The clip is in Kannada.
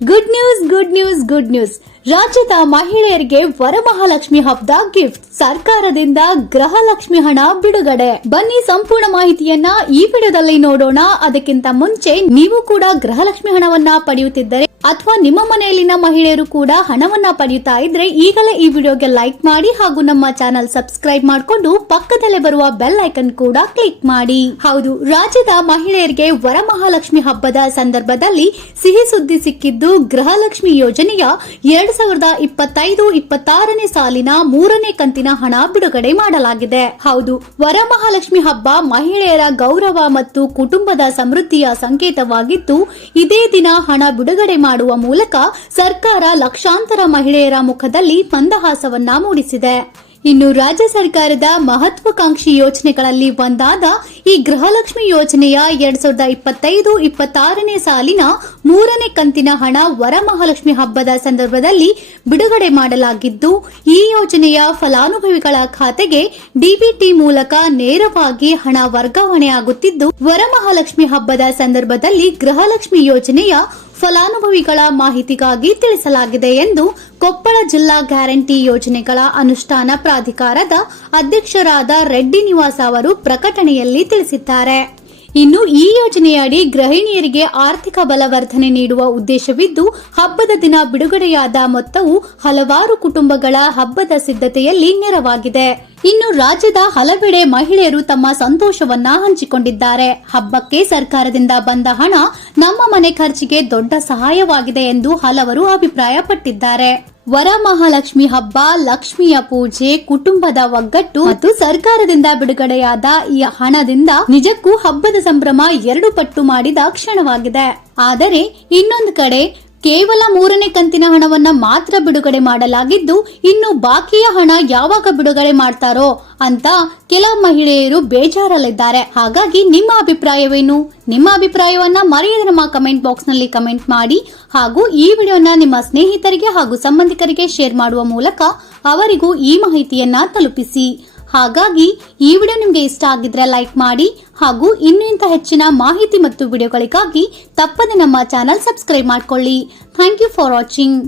ಗುಡ್ ನ್ಯೂಸ್ ರಾಜ್ಯದ ಮಹಿಳೆಯರಿಗೆ ವರಮಹಾಲಕ್ಷ್ಮಿ ಹಬ್ಬದ ಗಿಫ್ಟ್ ಸರ್ಕಾರದಿಂದ ಗೃಹಲಕ್ಷ್ಮಿ ಹಣ ಬಿಡುಗಡೆ. ಬನ್ನಿ ಸಂಪೂರ್ಣ ಮಾಹಿತಿಯನ್ನ ಈ ವಿಡಿಯೋದಲ್ಲಿ ನೋಡೋಣ. ಅದಕ್ಕಿಂತ ಮುಂಚೆ ನೀವು ಕೂಡ ಗೃಹಲಕ್ಷ್ಮಿ ಹಣವನ್ನ ಪಡೆಯುತ್ತಿದ್ದರೆ ಅಥವಾ ನಿಮ್ಮ ಮನೆಯಲ್ಲಿನ ಮಹಿಳೆಯರು ಕೂಡ ಹಣವನ್ನ ಪಡೆಯುತ್ತಾ ಇದ್ರೆ ಈಗಲೇ ಈ ವಿಡಿಯೋಗೆ ಲೈಕ್ ಮಾಡಿ ಹಾಗೂ ನಮ್ಮ ಚಾನೆಲ್ ಸಬ್ಸ್ಕ್ರೈಬ್ ಮಾಡಿಕೊಂಡು ಪಕ್ಕದಲ್ಲೇ ಬರುವ ಬೆಲ್ ಐಕನ್ ಕೂಡ ಕ್ಲಿಕ್ ಮಾಡಿ. ಹೌದು, ರಾಜ್ಯದ ಮಹಿಳೆಯರಿಗೆ ವರಮಹಾಲಕ್ಷ್ಮಿ ಹಬ್ಬದ ಸಂದರ್ಭದಲ್ಲಿ ಸಿಹಿ ಸುದ್ದಿ ಸಿಕ್ಕಿದ್ದು. ಗೃಹಲಕ್ಷ್ಮಿ ಯೋಜನೆಯ 2025-26ನೇ ಸಾಲಿನ 3ನೇ ಕಂತಿನ ಹಣ ಬಿಡುಗಡೆ ಮಾಡಲಾಗಿದೆ. ಹೌದು, ವರಮಹಾಲಕ್ಷ್ಮಿ ಹಬ್ಬ ಮಹಿಳೆಯರ ಗೌರವ ಮತ್ತು ಕುಟುಂಬದ ಸಮೃದ್ಧಿಯ ಸಂಕೇತವಾಗಿದ್ದು, ಇದೇ ದಿನ ಹಣ ಬಿಡುಗಡೆ ಮಾಡುವ ಮೂಲಕ ಸರ್ಕಾರ ಲಕ್ಷಾಂತರ ಮಹಿಳೆಯರ ಮುಖದಲ್ಲಿ ಮಂದಹಾಸವನ್ನ ಮೂಡಿಸಿದೆ. ಇನ್ನು ರಾಜ್ಯ ಸರ್ಕಾರದ ಮಹತ್ವಾಕಾಂಕ್ಷಿ ಯೋಜನೆಗಳಲ್ಲಿ ಒಂದಾದ ಈ ಗೃಹಲಕ್ಷ್ಮಿ ಯೋಜನೆಯ 2025-26ನೇ ಸಾಲಿನ 3ನೇ ಕಂತಿನ ಹಣ ವರಮಹಾಲಕ್ಷ್ಮಿ ಹಬ್ಬದ ಸಂದರ್ಭದಲ್ಲಿ ಬಿಡುಗಡೆ ಮಾಡಲಾಗಿದ್ದು, ಈ ಯೋಜನೆಯ ಫಲಾನುಭವಿಗಳ ಖಾತೆಗೆ ಡಿಬಿಟಿ ಮೂಲಕ ನೇರವಾಗಿ ಹಣ ವರ್ಗಾವಣೆಯಾಗುತ್ತಿದ್ದು, ವರಮಹಾಲಕ್ಷ್ಮಿ ಹಬ್ಬದ ಸಂದರ್ಭದಲ್ಲಿ ಗೃಹಲಕ್ಷ್ಮಿ ಯೋಜನೆಯ ಫಲಾನುಭವಿಗಳ ಮಾಹಿತಿಗಾಗಿ ತಿಳಿಸಲಾಗಿದೆ ಎಂದು ಕೊಪ್ಪಳ ಜಿಲ್ಲಾ ಗ್ಯಾರಂಟಿ ಯೋಜನೆಗಳ ಅನುಷ್ಠಾನ ಪ್ರಾಧಿಕಾರದ ಅಧ್ಯಕ್ಷರಾದ ರೆಡ್ಡಿ ನಿವಾಸ ಅವರು ಪ್ರಕಟಣೆಯಲ್ಲಿ ತಿಳಿಸಿದ್ದಾರೆ. ಇನ್ನು ಈ ಯೋಜನೆಯಡಿ ಗೃಹಿಣಿಯರಿಗೆ ಆರ್ಥಿಕ ಬಲವರ್ಧನೆ ನೀಡುವ ಉದ್ದೇಶವಿದ್ದು, ಹಬ್ಬದ ದಿನ ಬಿಡುಗಡೆಯಾದ ಮೊತ್ತವು ಹಲವಾರು ಕುಟುಂಬಗಳ ಹಬ್ಬದ ಸಿದ್ಧತೆಯಲ್ಲಿ ನೆರವಾಗಿದೆ. ಇನ್ನು ರಾಜ್ಯದ ಹಲವೆಡೆ ಮಹಿಳೆಯರು ತಮ್ಮ ಸಂತೋಷವನ್ನ ಹಂಚಿಕೊಂಡಿದ್ದಾರೆ. ಹಬ್ಬಕ್ಕೆ ಸರ್ಕಾರದಿಂದ ಬಂದ ಹಣ ನಮ್ಮ ಮನೆ ಖರ್ಚಿಗೆ ದೊಡ್ಡ ಸಹಾಯವಾಗಿದೆ ಎಂದು ಹಲವರು ಅಭಿಪ್ರಾಯಪಟ್ಟಿದ್ದಾರೆ. ವರಮಹಾಲಕ್ಷ್ಮಿ ಹಬ್ಬ, ಲಕ್ಷ್ಮಿಯ ಪೂಜೆ, ಕುಟುಂಬದ ಒಗ್ಗಟ್ಟು ಮತ್ತು ಸರ್ಕಾರದಿಂದ ಬಿಡುಗಡೆಯಾದ ಈ ಹಣದಿಂದ ನಿಜಕ್ಕೂ ಹಬ್ಬದ ಸಂಭ್ರಮ 2 ಪಟ್ಟು ಮಾಡಿದ ಕ್ಷಣವಾಗಿದೆ. ಆದರೆ ಇನ್ನೊಂದು ಕಡೆ ಕೇವಲ 3ನೇ ಕಂತಿನ ಹಣವನ್ನ ಮಾತ್ರ ಬಿಡುಗಡೆ ಮಾಡಲಾಗಿದ್ದು, ಇನ್ನು ಬಾಕಿಯ ಹಣ ಯಾವಾಗ ಬಿಡುಗಡೆ ಮಾಡ್ತಾರೋ ಅಂತ ಕೆಲ ಮಹಿಳೆಯರು ಬೇಜಾರಲ್ಲಿದ್ದಾರೆ. ಹಾಗಾಗಿ ನಿಮ್ಮ ಅಭಿಪ್ರಾಯವೇನು? ನಿಮ್ಮ ಅಭಿಪ್ರಾಯವನ್ನ ಮರೆಯದೆ ನಮ್ಮ ಕಮೆಂಟ್ ಬಾಕ್ಸ್ ನಲ್ಲಿ ಕಮೆಂಟ್ ಮಾಡಿ ಹಾಗೂ ಈ ವಿಡಿಯೋನ ನಿಮ್ಮ ಸ್ನೇಹಿತರಿಗೆ ಹಾಗೂ ಸಂಬಂಧಿಕರಿಗೆ ಶೇರ್ ಮಾಡುವ ಮೂಲಕ ಅವರಿಗೂ ಈ ಮಾಹಿತಿಯನ್ನ ತಲುಪಿಸಿ. ಹಾಗಾಗಿ ಈ ವಿಡಿಯೋ ನಿಮಗೆ ಇಷ್ಟ ಆಗಿದ್ರೆ ಲೈಕ್ ಮಾಡಿ ಹಾಗೂ ಇನ್ನೂ ಹೆಚ್ಚಿನ ಮಾಹಿತಿ ಮತ್ತು ವಿಡಿಯೋಗಳಿಗಾಗಿ ತಪ್ಪದೆ ನಮ್ಮ ಚಾನೆಲ್ ಸಬ್ಸ್ಕ್ರೈಬ್ ಮಾಡಿಕೊಳ್ಳಿ. Thank you for watching.